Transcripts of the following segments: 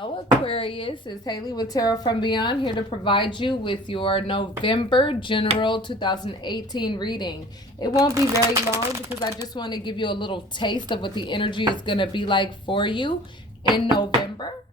Hello, Aquarius. It's Haley with Tarot from Beyond, here to provide you with your November General 2018 reading. It won't be very long because I just want to give you a little taste of what the energy is going to be like for you in November.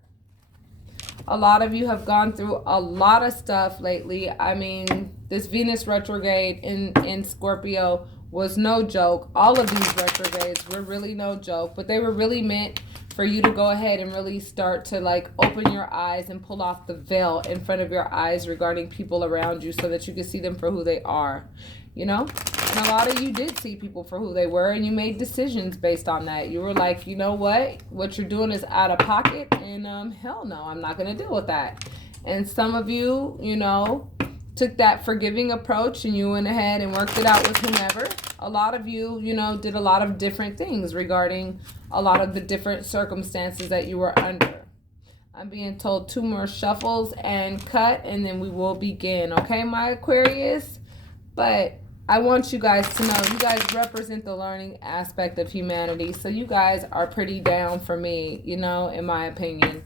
A lot of you have gone through a lot of stuff lately. I mean, this Venus retrograde in Scorpio was no joke. All of these retrogrades were really no joke, but they were really meant for you to go ahead and really start to like open your eyes and pull off the veil in front of your eyes regarding people around you so that you can see them for who they are, you know? And a lot of you did see people for who they were, and you made decisions based on that. You were like, you know what you're doing is out of pocket, and hell no, I'm not going to deal with that. And some of you, you know, took that forgiving approach and you went ahead and worked it out with whomever. A lot of you, you know, did a lot of different things regarding a lot of the different circumstances that you were under. I'm being told 2 more shuffles and cut, and then we will begin. Okay, my Aquarius? But I want you guys to know you guys represent the learning aspect of humanity. So you guys are pretty down for me, you know, in my opinion.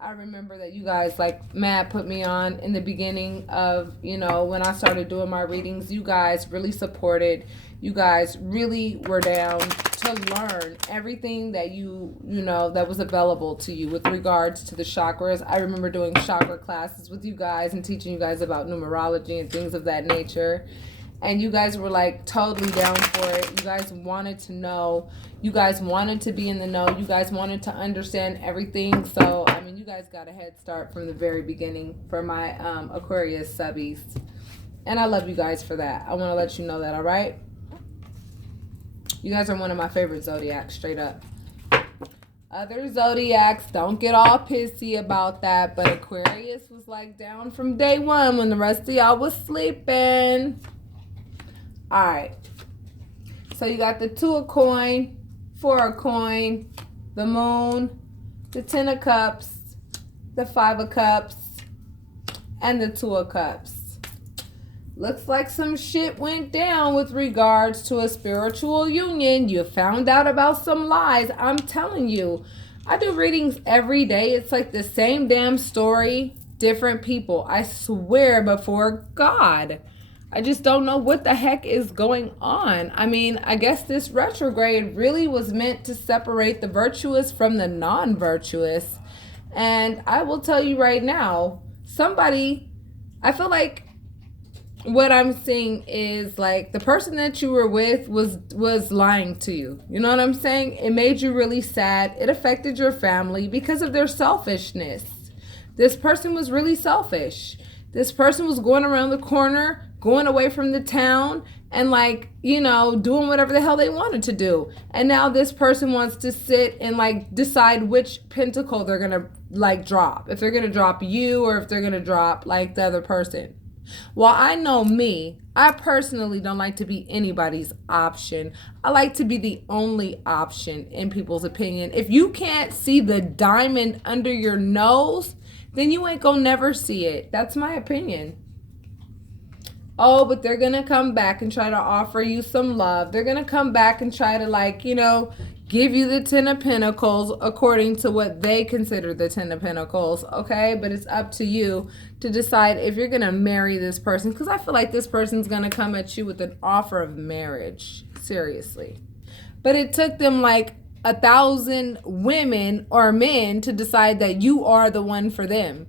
I remember that you guys, like, Matt put me on in the beginning of, you know, when I started doing my readings. You guys really supported. You guys really were down to learn everything that you know, that was available to you with regards to the chakras. I remember doing chakra classes with you guys and teaching you guys about numerology and things of that nature. And you guys were like totally down for it. You guys wanted to know. You guys wanted to be in the know. You guys wanted to understand everything. So, I mean, you guys got a head start from the very beginning for my Aquarius subbies. And I love you guys for that. I want to let you know that, all right? You guys are one of my favorite zodiacs, straight up. Other zodiacs, don't get all pissy about that. But Aquarius was like down from day one when the rest of y'all was sleeping. All right, so you got the 2 of coin, 4 of coin, the moon, the 10 of cups, the 5 of cups, and the 2 of cups. Looks like some shit went down with regards to a spiritual union. You found out about some lies. I'm telling you, I do readings every day. It's like the same damn story, different people. I swear before God. I just don't know what the heck is going on. I mean, I guess this retrograde really was meant to separate the virtuous from the non-virtuous. And I will tell you right now, I feel like what I'm seeing is like the person that you were with was lying to you. You know what I'm saying? It made you really sad. It affected your family because of their selfishness. This person was really selfish. This person was going around the corner, going away from the town, and like, you know, doing whatever the hell they wanted to do. And now this person wants to sit and like decide which pentacle they're gonna like drop. If they're gonna drop you or if they're gonna drop like the other person. Well, I know me. I personally don't like to be anybody's option. I like to be the only option in people's opinion. If you can't see the diamond under your nose, then you ain't gonna never see it. That's my opinion. Oh, but they're gonna come back and try to offer you some love. They're gonna come back and try to, like, you know, give you the 10 of Pentacles according to what they consider the 10 of Pentacles, okay? But it's up to you to decide if you're gonna marry this person, because I feel like this person's gonna come at you with an offer of marriage, seriously. But it took them like 1,000 women or men to decide that you are the one for them.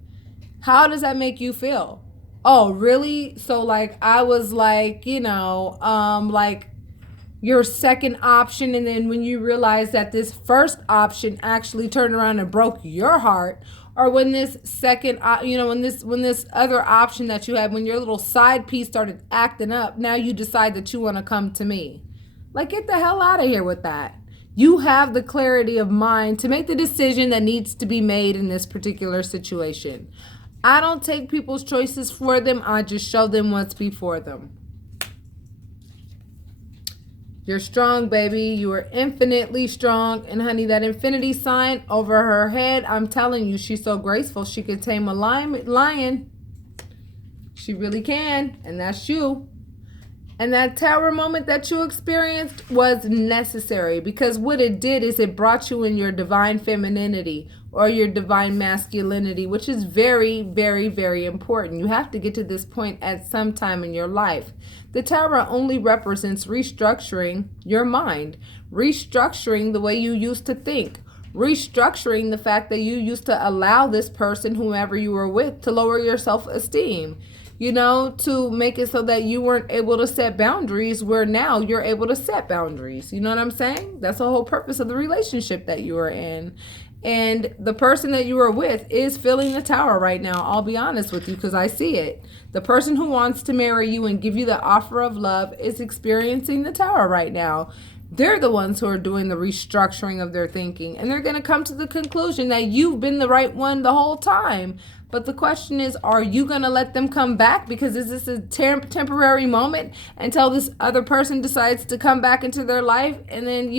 How does that make you feel? Oh, really? So like I was like, you know, like your second option, and then when you realize that this first option actually turned around and broke your heart, or when this second, you know, when this other option that you had, when your little side piece started acting up, now you decide that you want to come to me. Like, get the hell out of here with that. You have the clarity of mind to make the decision that needs to be made in this particular situation. I don't take people's choices for them. I just show them what's before them. You're strong, baby. You are infinitely strong. And honey, that infinity sign over her head, I'm telling you, she's so graceful. She could tame a lion. She really can. And that's you. And that tower moment that you experienced was necessary, because what it did is it brought you in your divine femininity, or your divine masculinity, which is very, very, very important. You have to get to this point at some time in your life. The Tower only represents restructuring your mind, restructuring the way you used to think, restructuring the fact that you used to allow this person, whomever you were with, to lower your self-esteem, to make it so that you weren't able to set boundaries, where now you're able to set boundaries. You know what I'm saying? That's the whole purpose of the relationship that you are in. And the person that you are with is feeling the Tower right now. I'll be honest with you, because I see it. The person who wants to marry you and give you the offer of love is experiencing the Tower right now. They're the ones who are doing the restructuring of their thinking. And they're going to come to the conclusion that you've been the right one the whole time. But the question is, are you going to let them come back? Because is this a temporary moment until this other person decides to come back into their life and then,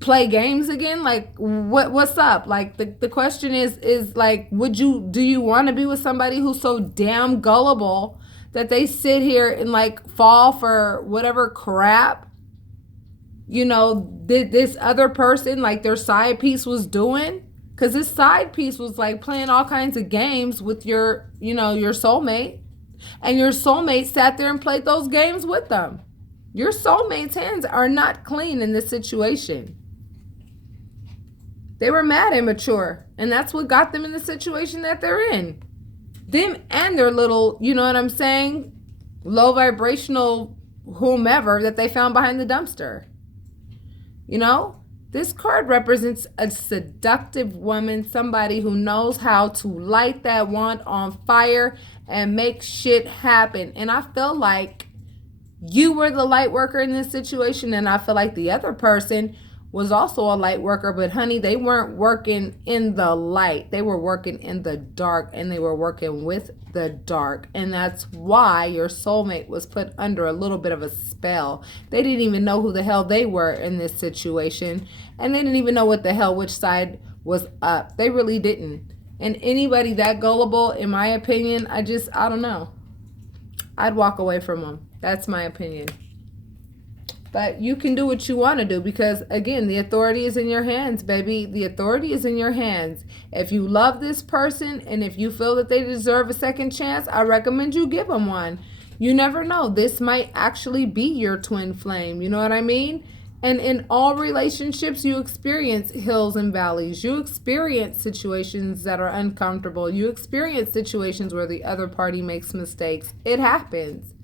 play games again? Like, what's up? Like, the question is like, do you want to be with somebody who's so damn gullible that they sit here and like fall for whatever crap this other person, like their side piece, was doing? Because this side piece was like playing all kinds of games with your soulmate, and your soulmate sat there and played those games with them. Your soulmate's hands are not clean in this situation. They were mad immature, and that's what got them in the situation that they're in. Them and their little, low vibrational whomever that they found behind the dumpster. This card represents a seductive woman, somebody who knows how to light that wand on fire and make shit happen. And I feel like you were the light worker in this situation, and I feel like the other person was also a light worker, but honey, they weren't working in the light. They were working in the dark, and they were working with the dark. And that's why your soulmate was put under a little bit of a spell. They didn't even know who the hell they were in this situation, and they didn't even know what the hell, which side was up. They really didn't. And anybody that gullible, in my opinion, I don't know. I'd walk away from them. That's my opinion. But you can do what you want to do, because, again, the authority is in your hands, baby. The authority is in your hands. If you love this person and if you feel that they deserve a second chance, I recommend you give them one. You never know. This might actually be your twin flame. You know what I mean? And in all relationships, you experience hills and valleys. You experience situations that are uncomfortable. You experience situations where the other party makes mistakes. It happens.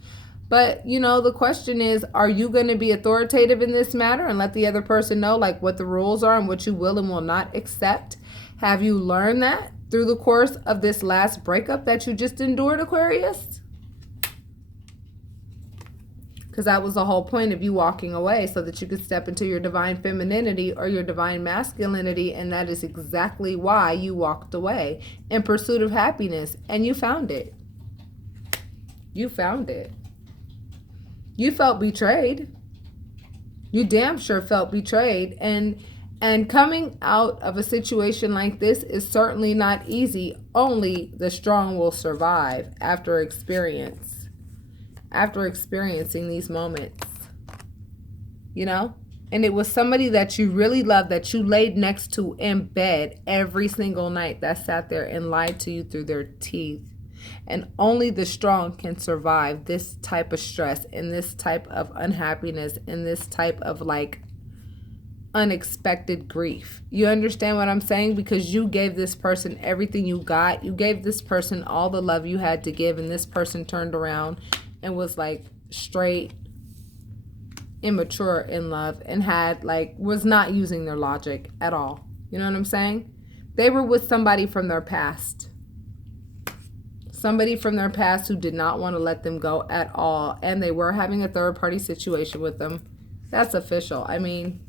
But, the question is, are you going to be authoritative in this matter and let the other person know, like, what the rules are and what you will and will not accept? Have you learned that through the course of this last breakup that you just endured, Aquarius? Because that was the whole point of you walking away, so that you could step into your divine femininity or your divine masculinity. And that is exactly why you walked away, in pursuit of happiness. And you found it. You found it. You felt betrayed. You damn sure felt betrayed. And coming out of a situation like this is certainly not easy. Only the strong will survive after experiencing these moments. And it was somebody that you really loved, that you laid next to in bed every single night, that sat there and lied to you through their teeth. And only the strong can survive this type of stress and this type of unhappiness and this type of unexpected grief. You understand what I'm saying? Because you gave this person everything you got. You gave this person all the love you had to give, and this person turned around and was straight immature in love and was not using their logic at all. You know what I'm saying? They were with somebody from their past. Somebody from their past who did not want to let them go at all. And they were having a third-party situation with them. That's official. I mean,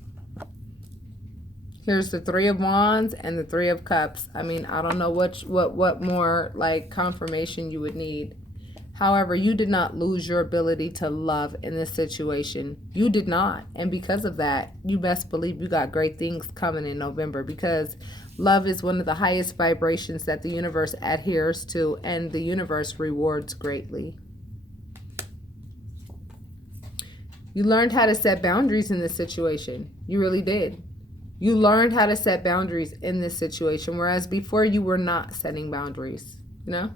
here's the Three of Wands and the Three of Cups. I mean, I don't know what more confirmation you would need. However, you did not lose your ability to love in this situation. You did not. And because of that, you best believe you got great things coming in November, because love is one of the highest vibrations that the universe adheres to, and the universe rewards greatly. You learned how to set boundaries in this situation. You really did. You learned how to set boundaries in this situation, whereas before you were not setting boundaries, you know?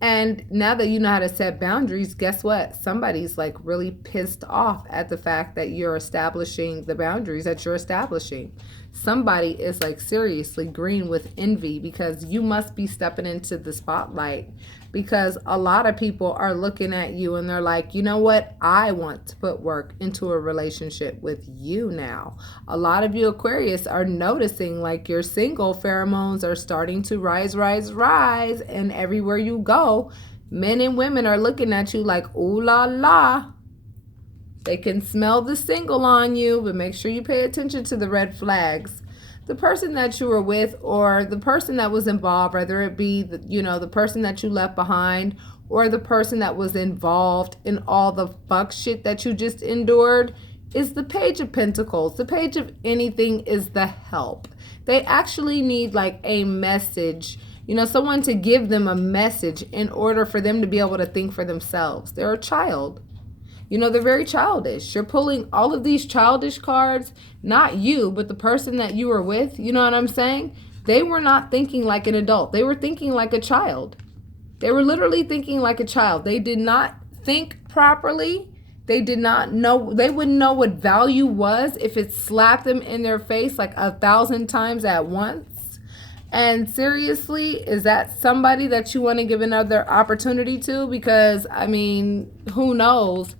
And now that you know how to set boundaries, guess what? Somebody's like really pissed off at the fact that you're establishing the boundaries that you're establishing. Somebody is like seriously green with envy because you must be stepping into the spotlight, because a lot of people are looking at you and they're like, you know what? I want to put work into a relationship with you now. A lot of you Aquarius are noticing like your single pheromones are starting to rise, and everywhere you go, men and women are looking at you like, ooh la la. They can smell the single on you, but make sure you pay attention to the red flags. The person that you were with, or the person that was involved, whether it be the person that you left behind, or the person that was involved in all the fuck shit that you just endured, is the Page of Pentacles. The Page of anything is the help. They actually need like a message, someone to give them a message in order for them to be able to think for themselves. They're a child. They're very childish. You're pulling all of these childish cards, not you, but the person that you were with. You know what I'm saying? They were not thinking like an adult. They were thinking like a child. They were literally thinking like a child. They did not think properly. They did not know. They wouldn't know what value was if it slapped them in their face like 1,000 times at once. And seriously, is that somebody that you want to give another opportunity to? Because, who knows?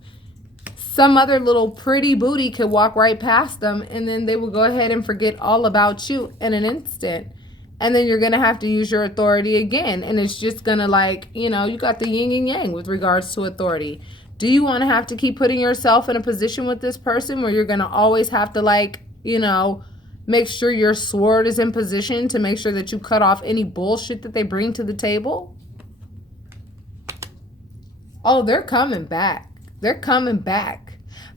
Some other little pretty booty could walk right past them, and then they will go ahead and forget all about you in an instant. And then you're going to have to use your authority again. And it's just going to you got the yin and yang with regards to authority. Do you want to have to keep putting yourself in a position with this person where you're going to always have to make sure your sword is in position to make sure that you cut off any bullshit that they bring to the table? Oh, they're coming back. They're coming back.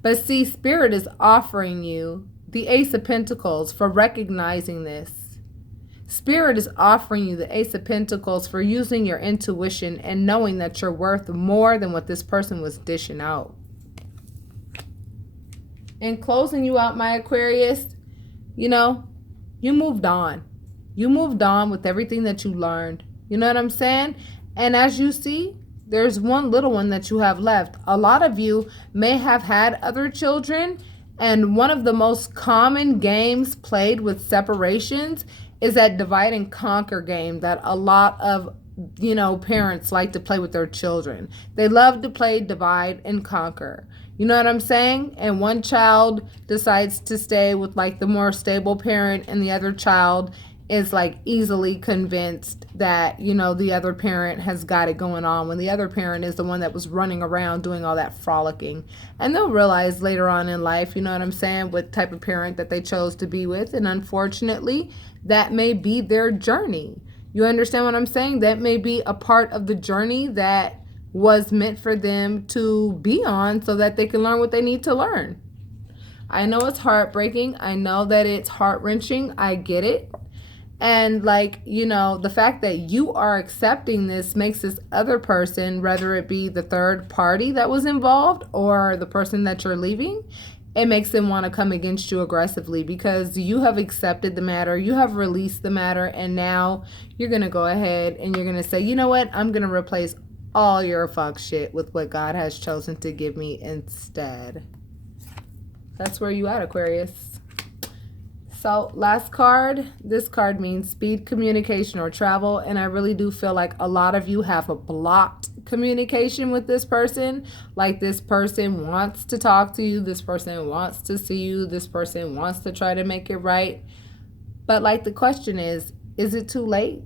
But see, Spirit is offering you the Ace of Pentacles for recognizing this. Spirit is offering you the Ace of Pentacles for using your intuition and knowing that you're worth more than what this person was dishing out. In closing you out, my Aquarius, you moved on. You moved on with everything that you learned. You know what I'm saying? And as you see, there's one little one that you have left. A lot of you may have had other children, and one of the most common games played with separations is that divide and conquer game that a lot of parents like to play with their children. They love to play divide and conquer. You know what I'm saying? And one child decides to stay with the more stable parent, and the other child is easily convinced that the other parent has got it going on, when the other parent is the one that was running around doing all that frolicking. And they'll realize later on in life, you know what I'm saying, what type of parent that they chose to be with. And unfortunately, that may be their journey. You understand what I'm saying? That may be a part of the journey that was meant for them to be on so that they can learn what they need to learn. I know it's heartbreaking. I know that it's heart-wrenching. I get it. And the fact that you are accepting this makes this other person, whether it be the third party that was involved or the person that you're leaving, it makes them want to come against you aggressively, because you have accepted the matter, you have released the matter, and now you're going to go ahead and you're going to say, you know what, I'm going to replace all your fuck shit with what God has chosen to give me instead. That's where you at, Aquarius. So last card, this card means speed, communication, or travel. And I really do feel like a lot of you have a blocked communication with this person. Like this person wants to talk to you. This person wants to see you. This person wants to try to make it right. But the question is it too late?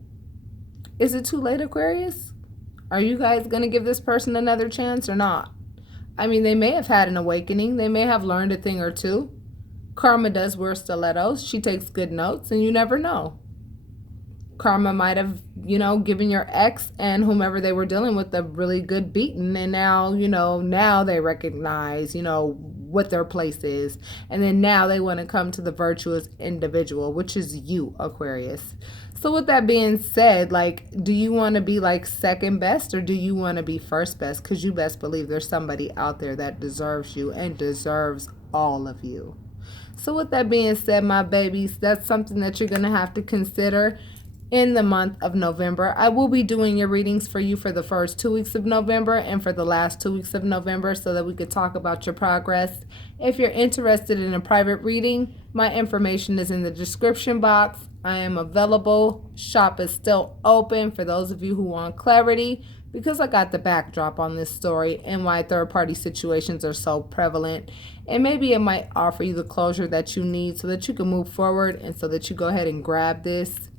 Is it too late, Aquarius? Are you guys going to give this person another chance or not? They may have had an awakening. They may have learned a thing or two. Karma does wear stilettos. She takes good notes, and you never know. Karma might have, given your ex and whomever they were dealing with a really good beating, and now, now they recognize, what their place is, and then now they want to come to the virtuous individual, which is you, Aquarius. So with that being said, do you want to be second best, or do you want to be first best? Because you best believe there's somebody out there that deserves you and deserves all of you. So with that being said, my babies, that's something that you're going to have to consider in the month of November. I will be doing your readings for you for the first 2 weeks of November and for the last 2 weeks of November so that we could talk about your progress. If you're interested in a private reading, my information is in the description box. I am available. Shop is still open for those of you who want clarity, because I got the backdrop on this story and why third-party situations are so prevalent. And maybe it might offer you the closure that you need so that you can move forward and so that you go ahead and grab this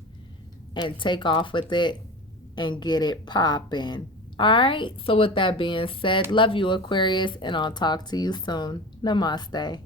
and take off with it and get it popping. All right. So with that being said, love you, Aquarius, and I'll talk to you soon. Namaste.